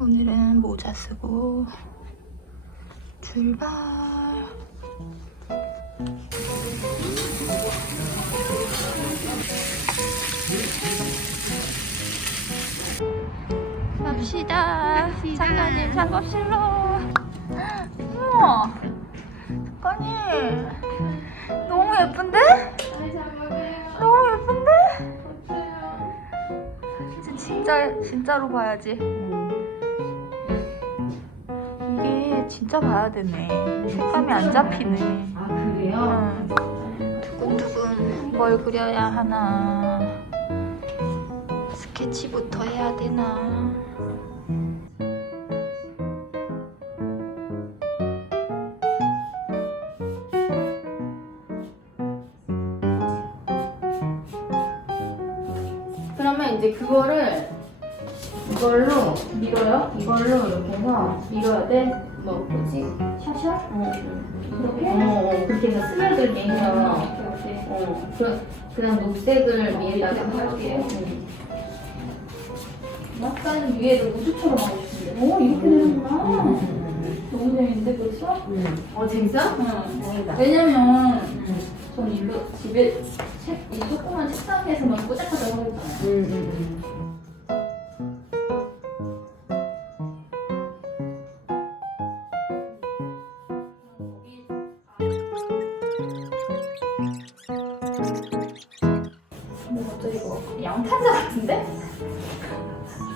오늘은 모자 쓰고 출발. 갑시다. 작가님 작업실로. 우와, 작가님 너무 예쁜데? 너무 예쁜데? 진짜로 봐야지. 이게 진짜 봐야 되네. 색감이 안 잡히네. 아 그래요? 두근두근 뭘 그려야 하나. 스케치부터 해야 되나. 그러면 이제 그거를 이걸로 밀어요? 이걸로 이렇게 해서 밀어야 돼? 뭐 뭐지? 샤샤? 이렇게? 그렇게 해서 스며들게 해서 그냥 녹색을 위에다가 할게요. 약간 위에를 우주처럼 하고 싶은데. 이렇게 되는구나. 너무 재밌는데 벌써? 재밌어? 응. 왜냐면 전 일로 집에 이 조그만 책상에서만 꼬작꼬작 하고 있잖아요. 근데 갑자기 이거 양탄자 같은데?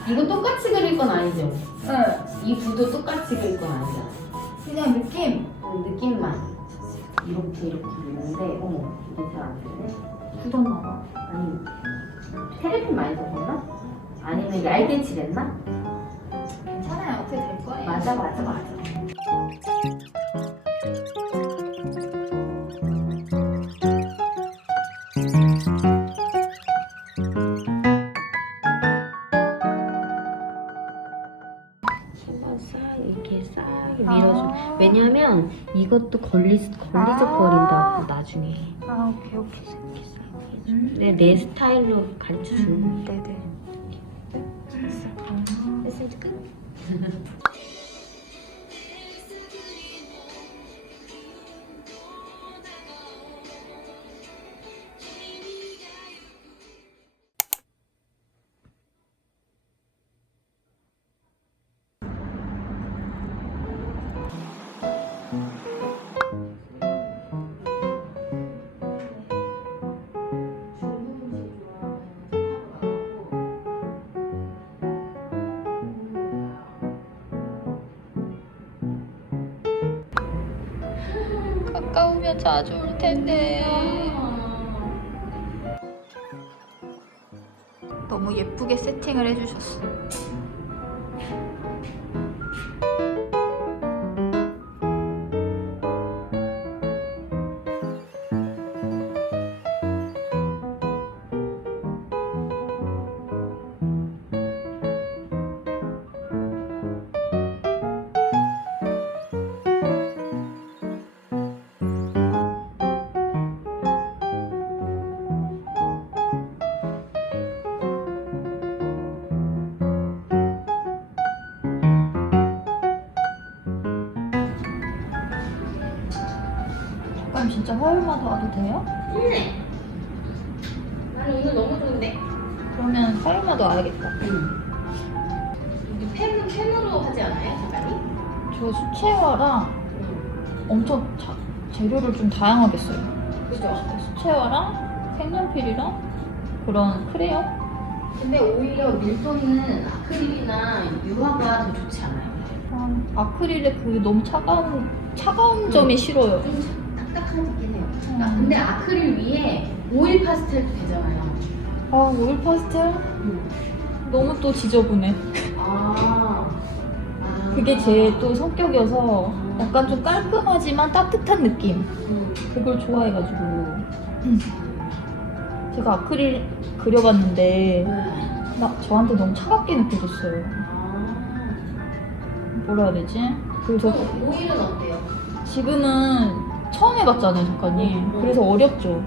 이거 똑같이 그릴 건 아니죠? 응. 이 구도 똑같이 그릴 건 아니잖아. 그냥 느낌. 느낌만. 이렇게 그리는데 이게 잘 안 되네. 굳었나 봐. 아니 테레핀 많이 썼나? 아니면 얇게 칠했나? 괜찮아요. 어떻게 될 거예요. 맞아. 이렇게 싹 밀어줘. 왜냐면 이것도 걸리적거린다고 나중에. 오케이. 내 스타일로 가르쳐 주는. 네네. 됐어 이제 끝. 가까우면 자주 올 텐데. 너무 예쁘게 세팅을 해주셨어. 그럼 진짜 화요일마다 와도 돼요? 네. 아니 오늘 너무 좋은데. 그러면 화요일마다 와야겠다. 여기 펜으로 하지 않아요, 작가님? 저 수채화랑 엄청 재료를 좀 다양하게 써요. 그죠? 수채화랑 색연필이랑 그런 크레용? 근데 오히려 밀도는 아크릴이나 유화가 더 좋지 않아요? 아크릴의 그 너무 차가운 점이 싫어요. 좀 딱딱한 느낌 해요. 근데 아크릴 위에 오일 파스텔도 되잖아요. 오일 파스텔? 너무 또 지저분해. 그게 제 또 성격이어서 약간 좀 깔끔하지만 따뜻한 느낌. 그걸 좋아해가지고. 제가 아크릴 그려봤는데 저한테 너무 차갑게 느껴졌어요. 뭐라 해야 되지? 그래서 오일은 어때요? 지금은 처음 해봤잖아요, 작가님. 그래서 어렵죠.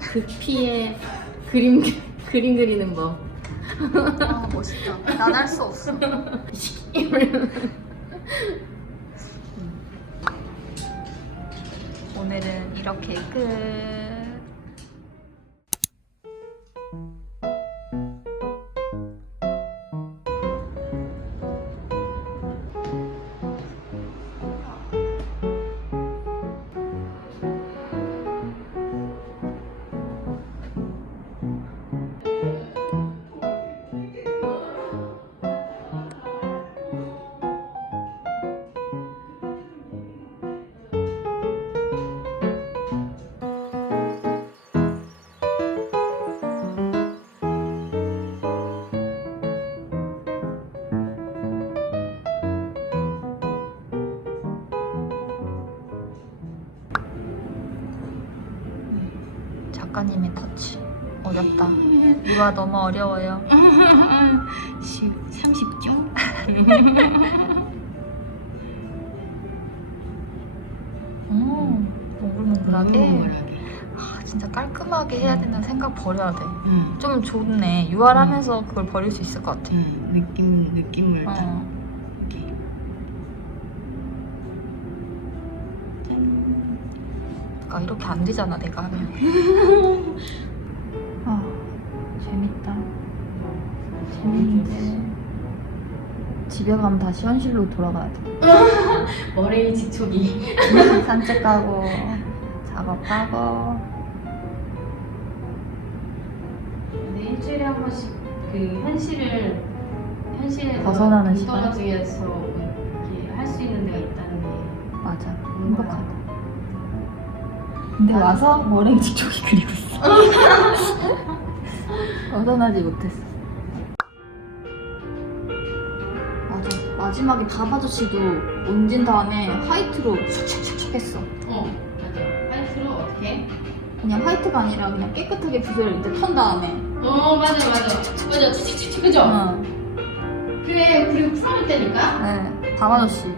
극피의 그림 그리는 법. 아 멋있다. 난 할 수 없어. 오늘은 이렇게 끝. 작가님의 터치 어렵다. 이와 너무 어려워요. 30점? 몽글몽글하게. 아, 진짜 깔끔하게 해야 된다는 생각 버려야 돼. 좀 좋네. 유활하면서 그걸 버릴 수 있을 것 같아. 느낌을 딱 어. 이렇게. 아, 이렇게 안 되잖아 내가 하면. 아 재밌다. 재밌는데 집에 가면 다시 현실로 돌아가야 돼. 머리 직촉이. 산책 가고 작업하고. 근데 일주일에 한 번씩 그 현실에서 벗어나는 시간? 떨어지게서 이렇게 할 수 있는 데가 있다는 게 맞아. 행복하다. 근데 와서 머랭 직촉이 그리고 있어. 벗어나지 못했어. 맞아. 마지막에 밥 아저씨도 얹은 다음에 화이트로 샥샥샥샥 했어. 맞아. 화이트로 어떻게? 그냥 화이트가 아니라 그냥 깨끗하게 붓을 이제 턴 다음에. 맞아. 그죠? 어. 그래, 그리고 풀어낼 때니까. 네. 밥 아저씨.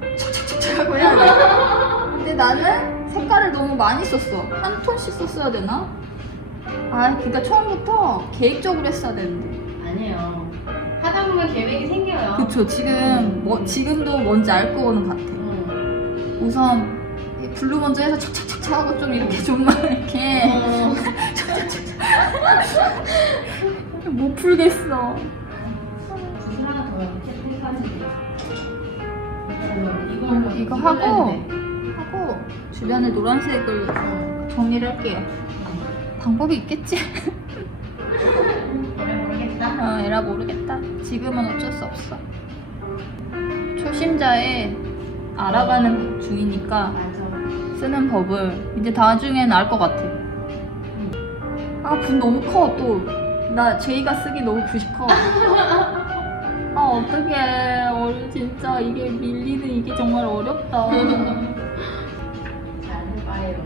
촥촥촥촥 하고 해야 돼. 근데 나는 색깔을 너무 많이 썼어. 한 톤씩 썼어야 되나? 아, 그러니까 처음부터 계획적으로 했어야 되는데. 아니에요. 하다 보면 계획이 생겨요. 그쵸. 지금도 뭔지 알 거는 같아. 우선 이 블루 먼저 해서 촥촥촥촥 하고 좀 이렇게 좀만 이렇게 못 풀겠어. 붓을 하나 더 해가지고. 이거 하고 주변에 노란색을 정리를 할게요. 방법이 있겠지? 모르겠다. 에라 모르겠다. 지금은 어쩔 수 없어. 초심자에 알아가는 중이니까 맞아. 쓰는 법을 이제 나중엔 알 것 같아. 아, 붓 너무 커 또. 나 제이가 쓰기 너무 붓이 커. 아, 어떡해. 진짜 이게 밀리는 이게 정말 어렵다. 잘 해봐요.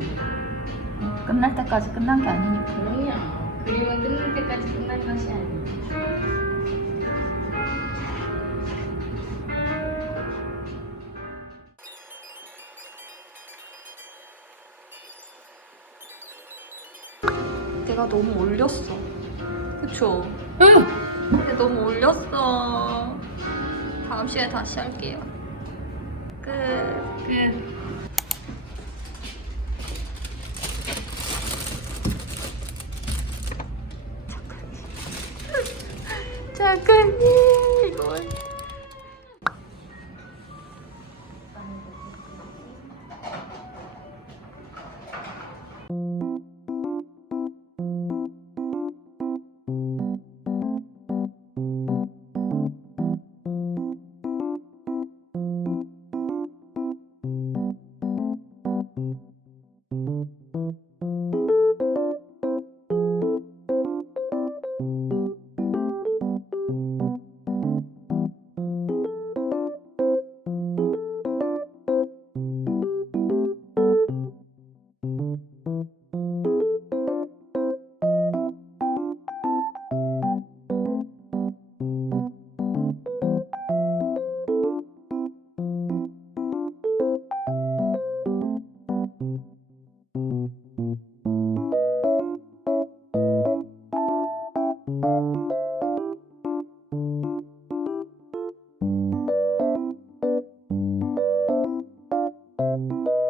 끝날 때까지 끝난 게 아니니까. 그럼요. 그림은 끝날 때까지 끝난 것이 아니에요. 내가 너무 올렸어. 그쵸? 응! 근데 너무 올렸어. 다음 시간에 다시 할게요. 끝. 작가님, 이걸. 어.